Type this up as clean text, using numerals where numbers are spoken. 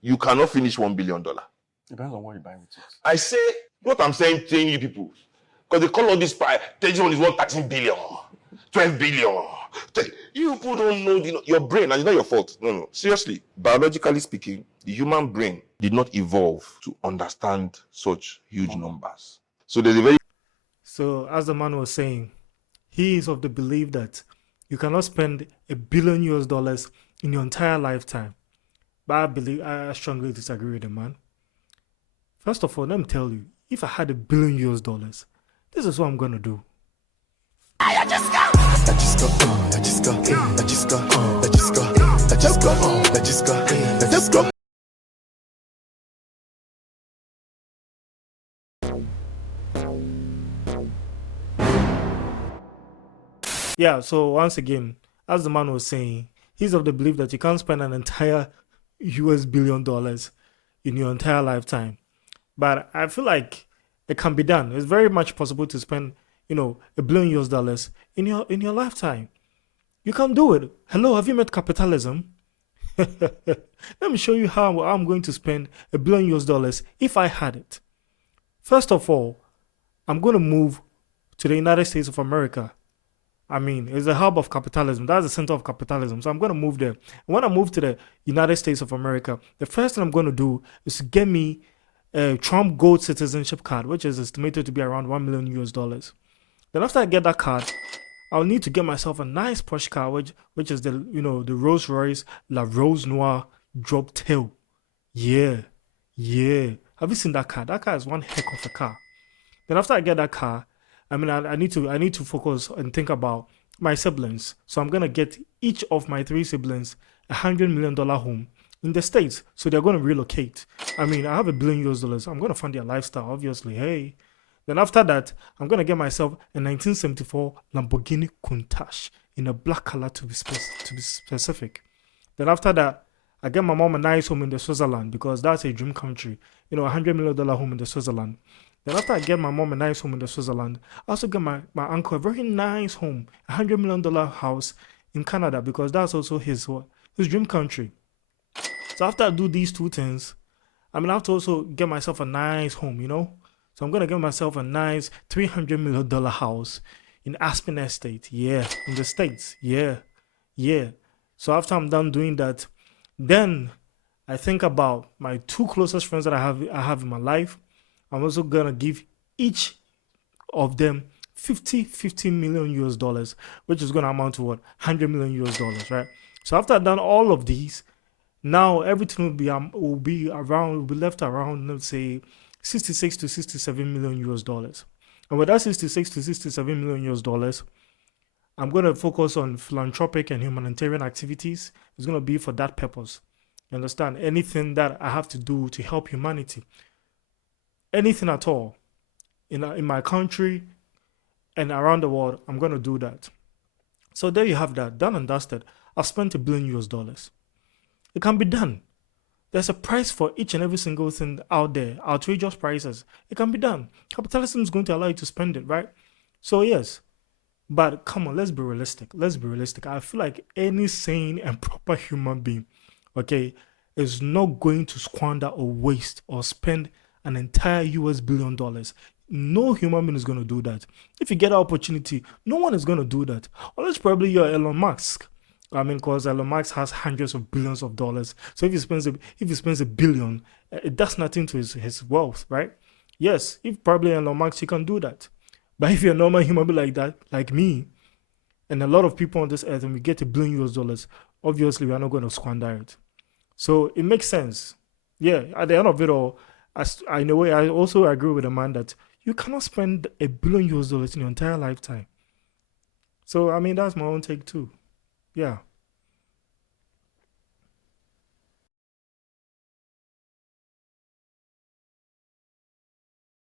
You cannot finish $1 billion. Depends on what you buy with it. I say what I'm saying to you people, because they call all this price. This one is worth 13 billion, 12 billion. You people don't know, your brain, and it's not your fault. No. Seriously, biologically speaking, the human brain did not evolve to understand such huge numbers. So there's a very. So as the man was saying, he is of the belief that you cannot spend $1 billion in your entire lifetime. But I strongly disagree with the man. First of all, let me tell you, if I had $1 billion, this is what I'm gonna do. Yeah, so once again, as the man was saying, he's of the belief that you can't spend an entire $1 billion in your entire lifetime. But I feel like it can be done. It's very much possible to spend, $1 billion in your lifetime. You can do it. Hello, have you met capitalism? Let me show you how I'm going to spend $1 billion if I had it. First of all, I'm going to move to the United States of America. I mean, it's a hub of capitalism. That's the center of capitalism. So I'm going to move there. And when I move to the United States of America, the first thing I'm going to do is to get me a Trump Gold Citizenship card, which is estimated to be around $1 million. Then after I get that card, I'll need to get myself a nice Porsche car, which is the Rolls Royce La Rose Noire drop tail. Yeah. Have you seen that car? That car is one heck of a car. Then after I get that car, I mean, I need to focus and think about my siblings. So I'm gonna get each of my 3 siblings $100 million home in the States. So they're gonna relocate. I mean, I have $1 billion. I'm gonna fund their lifestyle, obviously. Hey. Then after that, I'm gonna get myself a 1974 Lamborghini Countach in a black color to be specific. Then after that, I get my mom a nice home in the Switzerland because that's a dream country. $100 million home in the Switzerland. Then after I get my mom a nice home in the Switzerland, I also get my uncle a very nice home, $100 million house in Canada because that's also his dream country. So after I do these 2 things, I have to also get myself a nice home, So I'm going to get myself a nice $300 million house in Aspen Estate. Yeah, in the States. Yeah. So after I'm done doing that, then I think about my 2 closest friends that I have in my life. I'm also gonna give each of them $50 million, which is gonna amount to what? $100 million, right? So after I've done all of these, now everything will be left around, let's say, $66 to $67 million. And with that $66 to $67 million, I'm gonna focus on philanthropic and humanitarian activities. It's gonna be for that purpose. You understand? Anything that I have to do to help humanity. Anything at all in my country and around the world, I'm going to do that. So there you have that, done and dusted. I've spent $1 billion. It can be done. There's a price for each and every single thing out there, outrageous prices. It can be done. Capitalism is going to allow you to spend it, right? So yes, but come on, let's be realistic. I feel like any sane and proper human being, okay, is not going to squander or waste or spend an entire $1 billion. No human being is going to do that. If you get an opportunity, no one is going to do that. Unless probably you're Elon Musk. Because Elon Musk has hundreds of billions of dollars. So if he spends $1 billion, it does nothing to his wealth, right? Yes, if probably Elon Musk, he can do that. But if you're a normal human being like that, like me, and a lot of people on this earth, and we get $1 billion, obviously we are not going to squander it. So it makes sense. Yeah, at the end of it all, in a way, I also agree with the man that you cannot spend $1 billion in your entire lifetime. So, that's my own take too. Yeah.